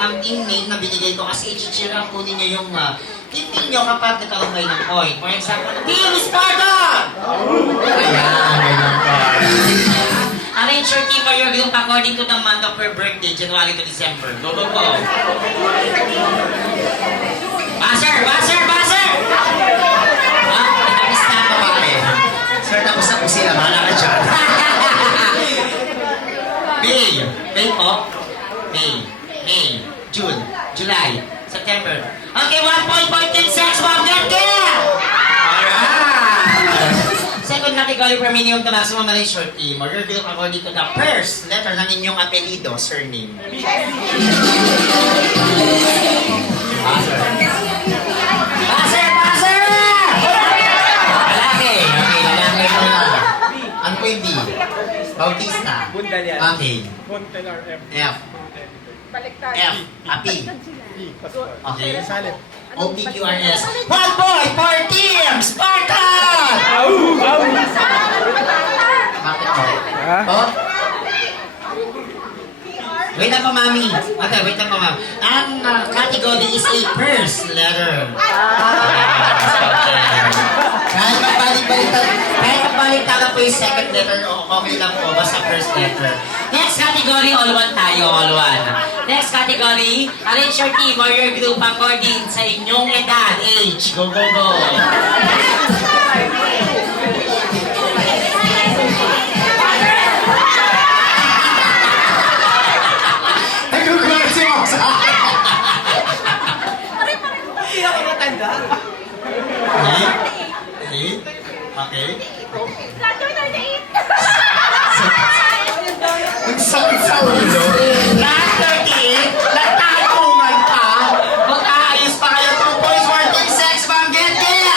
ang teammate na binigay ko kasi i-cheer up po ninyo yung team ninyo kapag nagkaroon kayo ng point. For example, Team Sparta! Ayan, ganyan po. Arrange your team or your group according to the month of your birthday, January to December. Go, go, go. Buzzer! Buzzer! Buzzer! Itabis na ako pare. Sir, tapos na po sila. Mahala ka dyan. May. May po. May. May. June. July. September. Okay, 1 point for Team Sex Bomb. Get there! Alright! Second category for minimum to maximum na short team. Or your group according to the first letter ng inyong apelido, surname. Buzzer. Buzzer! Buzzer! Lalaki. Okay, lalaki ko na. Ano po yung B? Bautista. Bundalian. Okay. Montelar F. F. Baliktad. F. Api. Okay. Salip. OPQRS. 1 point for Team Sparta! Bakit po? Oh? Wait lang po, mami. Okay, wait lang po, mami. Ang category is a first letter. Kahit magbalik-balik po yung second letter, okay lang po, basta first letter. Next category, all one tayo, all one. Next category, arrange your team or your group according sa inyong edad, age. Go, go, go. Nagkukursi mo sa akin. Hindi ako matanda. Okay. Graduate 38. Ang sakit sa ulo. Last 38, nagtatungan pa. Mag-aayos pa kayo 2 points for Team Sex Bomb. Get there!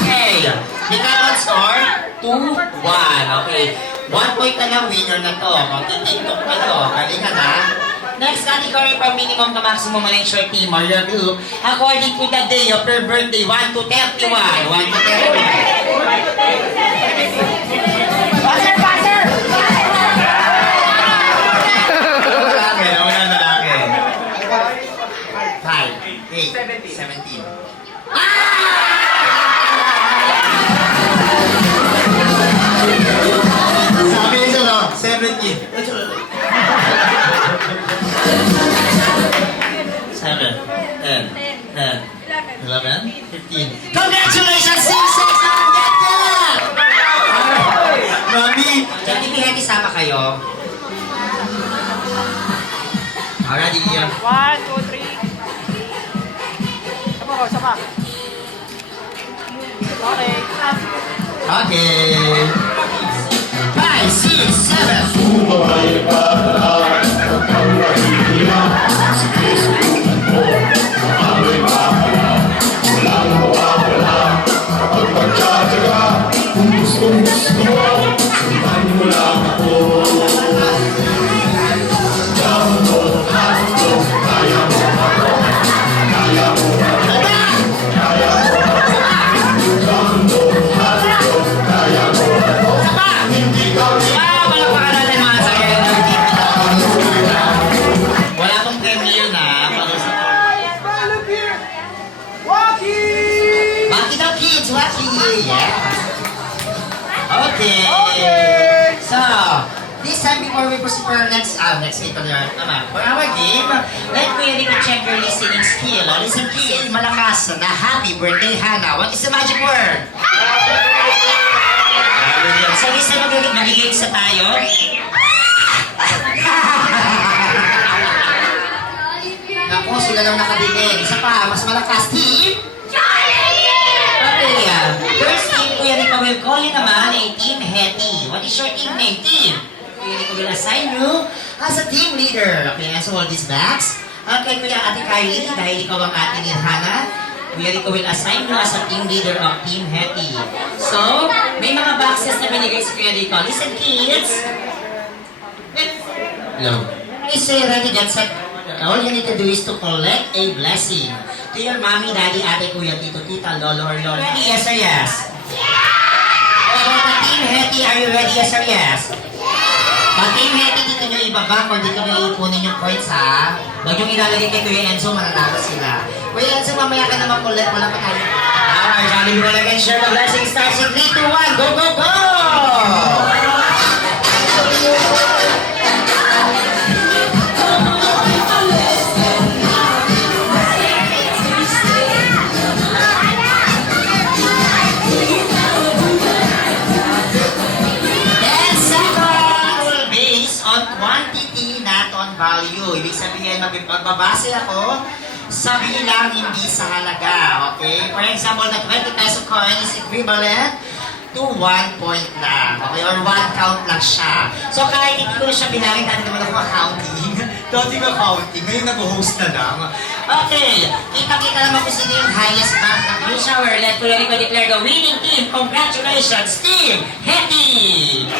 Okay. The total score, 2-1. Okay. 1 point na lang winner na to. Magtitiktok na to. Kalingan ha. Next category for minimum to maximum na short team or your group according to the day of your birthday, 1 to 31. 1 to 31. Buzzer, buzzer! Lalaki, nauna na lalaki. 5, 8, 17. Sabi niya no, 17. 7, 10, 11, 15. Congratulations, Team Sex Bomb! Get there! Mami, dyan hindi sama kayo. Alrighty. 1, 2, 3. Sama ko, sama. Okay. Okay. 5, 6, 7. Wala pong premyo na. Bakit daw kids? Wacky! Yeah. Okay. So, this time before we proceed for our next week for our game, let me really check your listening skill. Listen kids, malakas na happy birthday, Hannah. What is the magic word? So, this time magiging sa tayo. Naku, sila lang nakabigay. Isa pa, mas malakas. Team? Okay, first team, Kuya Rico will call you naman a Team Hetty. What is your team name, team? Kuya Rico will assign you as a team leader. Okay, so hold these bags. Okay, Kuya Ate Kylie, dahil ikaw ang ating Hannah, Kuya Rico will assign you as a team leader of Team Hetty. So, may mga boxes na binigay si Kuya Rico. Listen, kids. Hello. Is ready, get set. All you need to do is to collect a blessing. To your mommy, daddy, ate, kuya, tito, tita, lolo, or lolo. Ready, yes or yes? Yes! About the Team Hetty, are you ready, yes or yes? Yeah! Team Hetty, dito nyo ibaba or dito nyo ipunin yung coins ha. Huwag yung ilalagay kay Kuya Enzo, mananalo sila. Kuya Enzo, mamaya ka naman ulit. Wala pa tayo. Alright, Johnny, we again share the blessing starts in 3, 2, 1. Go, go, go! Value. Ibig sabihin, magbabase ako sa bilang, hindi sa halaga. Okay? For example, the 20 peso coin is equivalent to 1 point lang. Okay? Or 1 count lang siya. So, kahit hindi ko na siya bilangin, dahil naman ako accounting. Dati ko accounting. Ngayon nag-host na lang. Okay. Kita-kita naman kung sino yung highest rank ng Blue Shower. Let Rico declare the winning team. Congratulations, Team Hetty!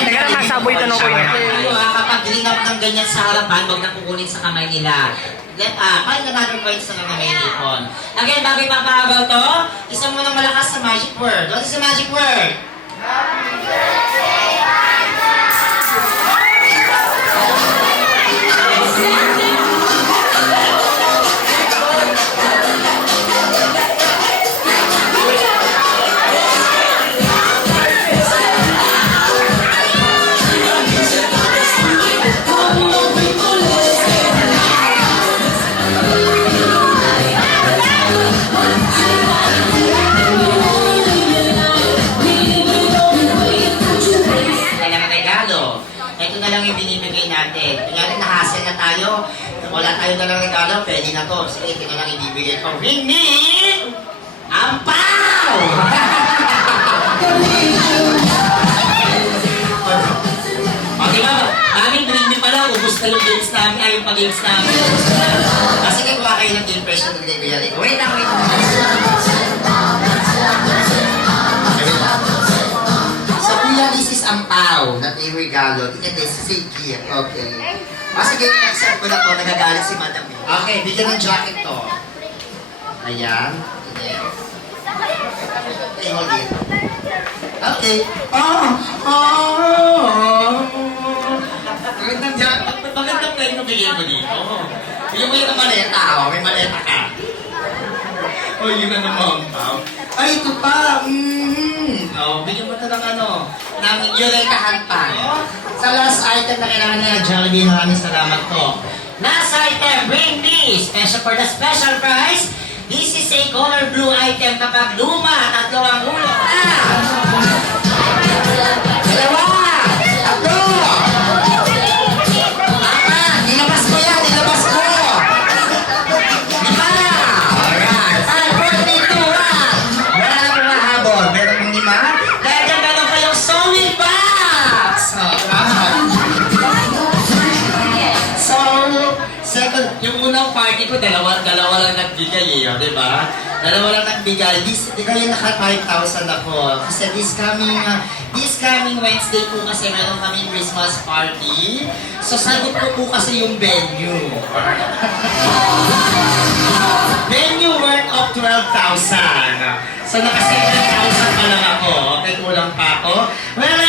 Teka lang, masaboy tanong ko yun. Kapag ring up ng ganyan sa harapan, huwag na kukunin sa kamay nila. Find another points na lang na may ipon. Again, bago ipapagaw to, isa mo ng malakas sa magic word. What is the magic word? Ibinibigay natin. Kunyari, nahasel na tayo. Wala tayo dalang regalo, pwede na to. Sige, ito na lang ibibigay ko. Ring me! Ampaw! O, diba? Aming ring me pala, ubus na yung games namin, ay yung pag-games namin. Kasi kaya kuha kayo ng impression ng Kuya Rico. Wait lang, wait lang. So, Kuya, this is ampaw, not a regalo. This is a gift. Okay. Sige, accept ko na to. Nagagalit si Madam. Okay, bigyan ng jacket to. Ayan. Okay, hold it. Okay. Magandang jacket. Magandang play mo bigyan mo dito. Bigyan mo yung maleta. May maleta ka. Yun na naman, ampaw. Ay, ito pa. Bigyan mo na ng ng Eurekahan pa. Sa last item na kailangan nila, Jollibee, maraming salamat po. Last item, bring me, special for the special prize. This is a color blue item kapag luma, 3 ang ulo. Dalawa! 3! Apat! Nilabas ko yan! Nilabas ko! 5! Alright! 5, 42! Wala na po mahabol. Meron ng 5. Dahil dyan meron kayong sewing box! So, second, yung unang party ko, dalawa lang nagbigay di ba? Dalawa lang nagbigay. Di kayo naka 5,000 ako. Kasi this coming Wednesday po kasi meron kaming Christmas party. So, sagot ko po kasi yung venue. Venue worth of 12,000. So, naka 7,000 pa lang ako. Okay, kulang pa ako. Well,